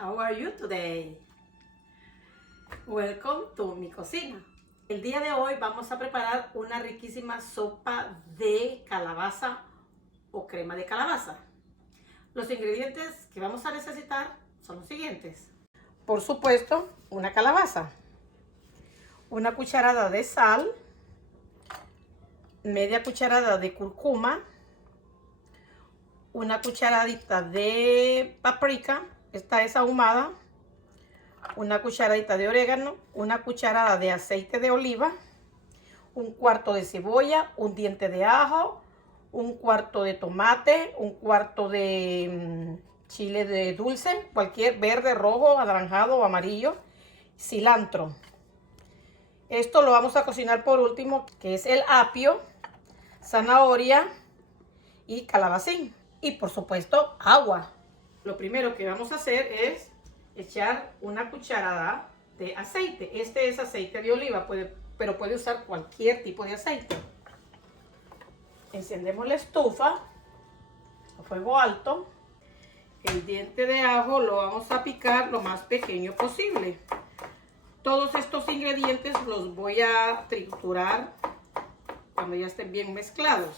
How are you today? Welcome to mi cocina. El día de hoy vamos a preparar una riquísima sopa de calabaza o crema de calabaza. Los ingredientes que vamos a necesitar son los siguientes. Por supuesto, una calabaza, una cucharada de sal, media cucharada de cúrcuma, una cucharadita de paprika, esta es ahumada, una cucharadita de orégano, una cucharada de aceite de oliva, un cuarto de cebolla, un diente de ajo, un cuarto de tomate, un cuarto de chile de dulce, cualquier verde, rojo, anaranjado o amarillo, cilantro. Esto lo vamos a cocinar por último, que es el apio, zanahoria y calabacín. Y por supuesto, agua. Lo primero que vamos a hacer es echar una cucharada de aceite. Este es aceite de oliva, pero puede usar cualquier tipo de aceite. Encendemos la estufa a fuego alto. El diente de ajo lo vamos a picar lo más pequeño posible. Todos estos ingredientes los voy a triturar cuando ya estén bien mezclados.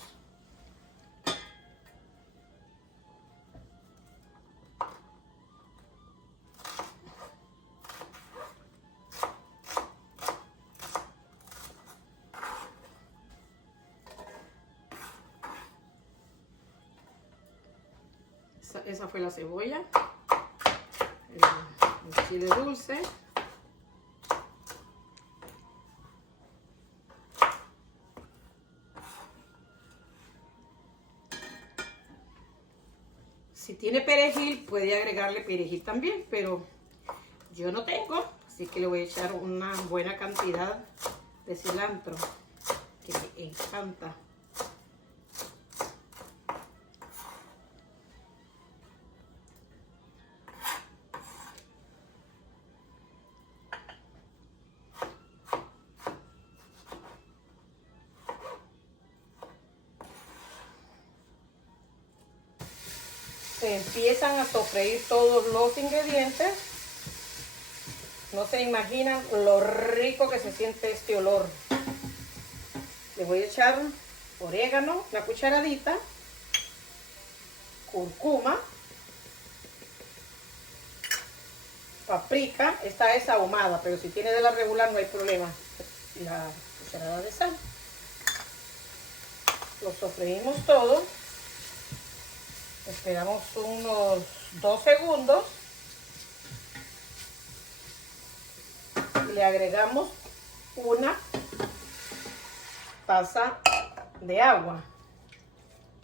Esa fue la cebolla, el chile dulce, si tiene perejil puede agregarle perejil también, pero yo no tengo, así que le voy a echar una buena cantidad de cilantro, que me encanta. Se empiezan a sofreír todos los ingredientes. No se imaginan lo rico que se siente este olor. Le voy a echar orégano, una cucharadita, cúrcuma, paprika, esta es ahumada, pero si tiene de la regular no hay problema. La cucharada de sal. Lo sofreímos todo. Esperamos unos 2 segundos y le agregamos una taza de agua.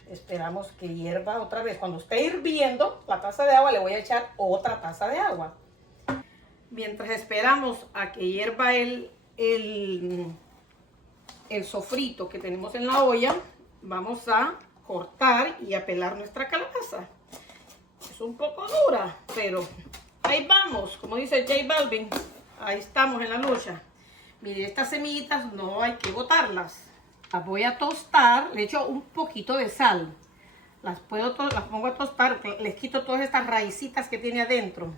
Esperamos que hierva otra vez. Cuando esté hirviendo la taza de agua, le voy a echar otra taza de agua. Mientras esperamos a que hierva el sofrito que tenemos en la olla, vamos a cortar y a pelar nuestra calabaza. Es un poco dura, pero ahí vamos, como dice J Balvin, ahí estamos en la lucha. Mire, estas semillitas no hay que botarlas. Las voy a tostar, le echo un poquito de sal. Las pongo a tostar, les quito todas estas raícitas que tiene adentro.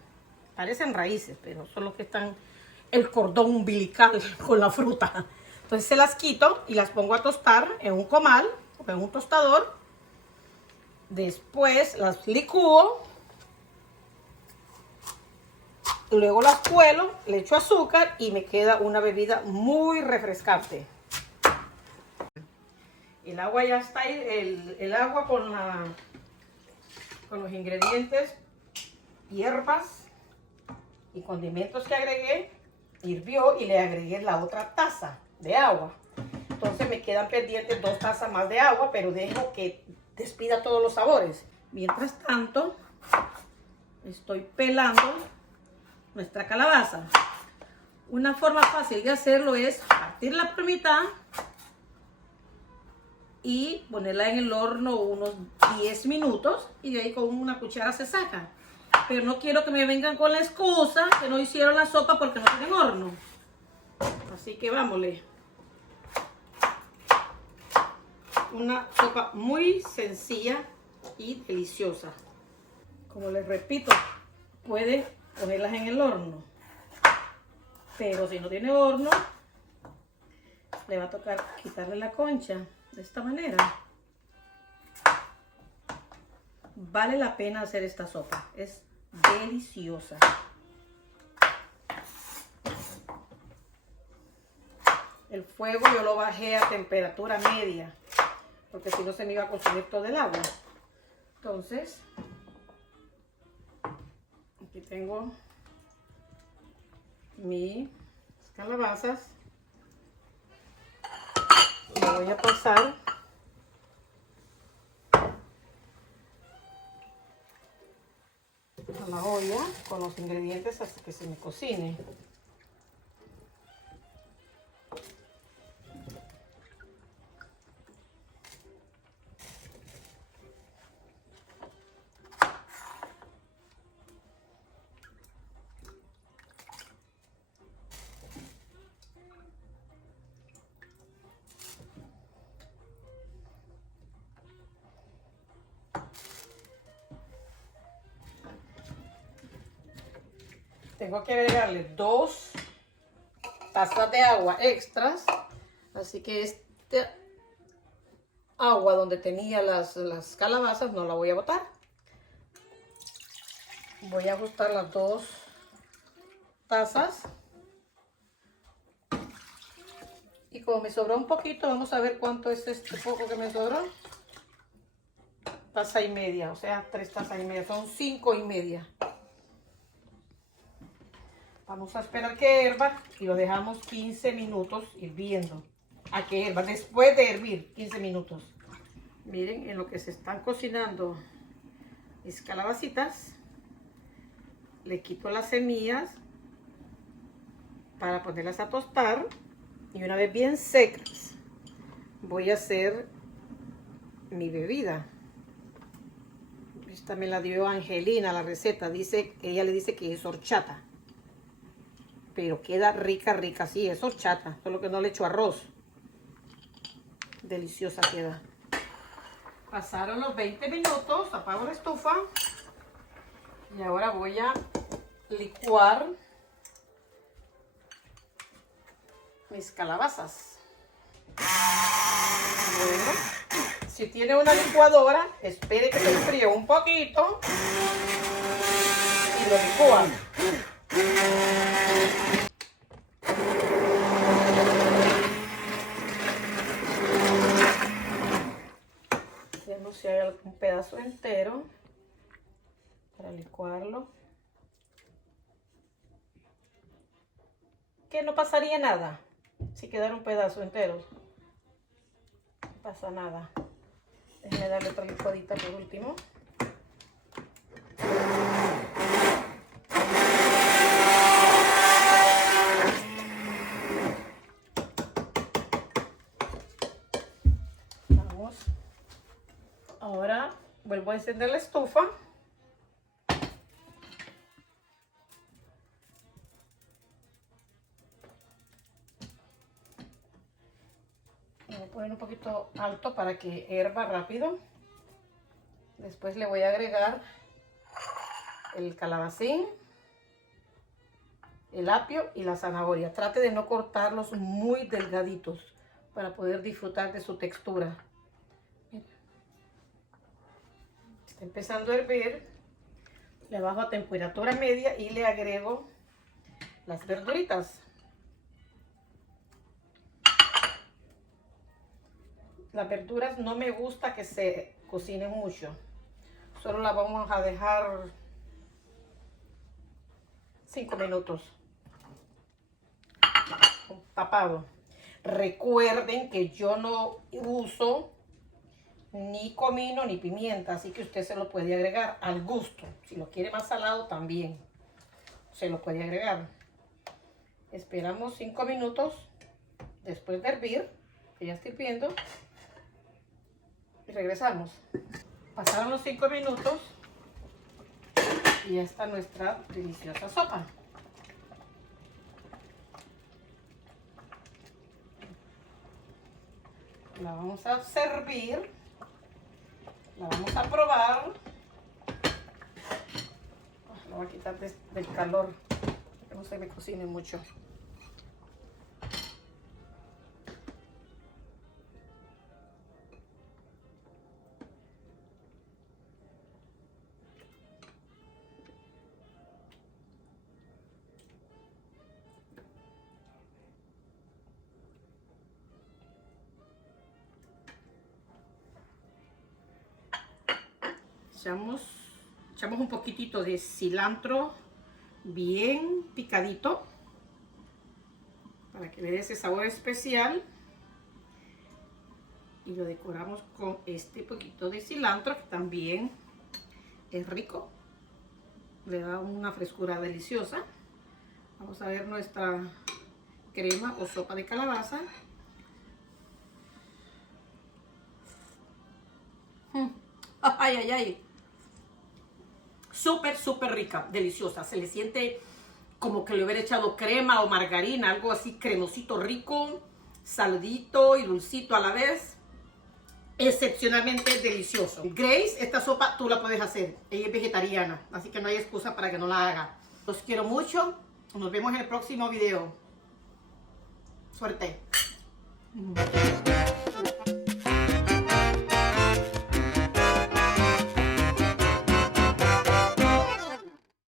Parecen raíces, pero son los que están el cordón umbilical con la fruta. Entonces se las quito y las pongo a tostar en un comal o en un tostador. Después las licúo, luego las cuelo, le echo azúcar y me queda una bebida muy refrescante. El agua ya está ahí, el agua con los ingredientes, hierbas y condimentos que agregué, hirvió y le agregué la otra taza de agua. Entonces me quedan pendientes 2 tazas más de agua, pero dejo que despida todos los sabores. Mientras tanto, estoy pelando nuestra calabaza. Una forma fácil de hacerlo es partirla por mitad y ponerla en el horno unos 10 minutos y de ahí con una cuchara se saca. Pero no quiero que me vengan con la excusa que no hicieron la sopa porque no tienen horno. Así que vámonos. Una sopa muy sencilla y deliciosa. Como les repito, pueden ponerlas en el horno. Pero si no tiene horno, le va a tocar quitarle la concha de esta manera. Vale la pena hacer esta sopa, es deliciosa. El fuego yo lo bajé a temperatura media, porque si no se me iba a consumir todo el agua. Entonces, aquí tengo mis calabazas. Lo voy a pasar a la olla con los ingredientes hasta que se me cocine. Tengo que agregarle 2 tazas de agua extras, así que este agua donde tenía las calabazas no la voy a botar. Voy a ajustar las 2 tazas. Y como me sobró un poquito, vamos a ver cuánto es este poco que me sobró. Taza y media, o sea, 3 tazas y media, son 5 y media. Vamos a esperar que hierva y lo dejamos 15 minutos hirviendo. A que hierva, después de hervir 15 minutos. Miren, en lo que se están cocinando mis calabacitas, le quito las semillas para ponerlas a tostar. Y una vez bien secas, voy a hacer mi bebida. Esta me la dio Angelina, la receta. Ella le dice que es horchata. Pero queda rica, rica. Sí, es horchata. Solo que no le echo arroz. Deliciosa queda. Pasaron los 20 minutos. Apago la estufa. Y ahora voy a licuar mis calabazas. Bueno, si tiene una licuadora, espere que se enfríe un poquito y lo licúa. Vemos si hay algún pedazo entero para licuarlo. Que no pasaría nada si quedara un pedazo entero. No pasa nada. Déjenme darle otra licuadita por último. Vamos. Ahora vuelvo a encender la estufa. Voy a poner un poquito alto para que hierva rápido. Después le voy a agregar el calabacín, el apio y la zanahoria. Trate de no cortarlos muy delgaditos para poder disfrutar de su textura. Está empezando a hervir. Le bajo a temperatura media y le agrego las verduritas. Las verduras no me gusta que se cocinen mucho. Solo las vamos a dejar 5 minutos. Tapado. Recuerden que yo no uso ni comino ni pimienta, así que usted se lo puede agregar al gusto. Si lo quiere más salado también se lo puede agregar. Esperamos 5 minutos después de hervir, que ya estoy hirviendo. Y regresamos. Pasaron los 5 minutos y ya está nuestra deliciosa sopa. La vamos a servir, la vamos a probar. Lo voy a quitar del calor, que no se me cocine mucho. Echamos un poquitito de cilantro bien picadito para que le dé ese sabor especial, y lo decoramos con este poquito de cilantro que también es rico, le da una frescura deliciosa. Vamos a ver nuestra crema o sopa de calabaza. Ay, ay, ay. Súper, súper rica, deliciosa. Se le siente como que le hubiera echado crema o margarina, algo así cremosito, rico, saludito y dulcito a la vez. Excepcionalmente delicioso. Grace, esta sopa tú la puedes hacer. Ella es vegetariana, así que no hay excusa para que no la haga. Los quiero mucho. Nos vemos en el próximo video. Suerte.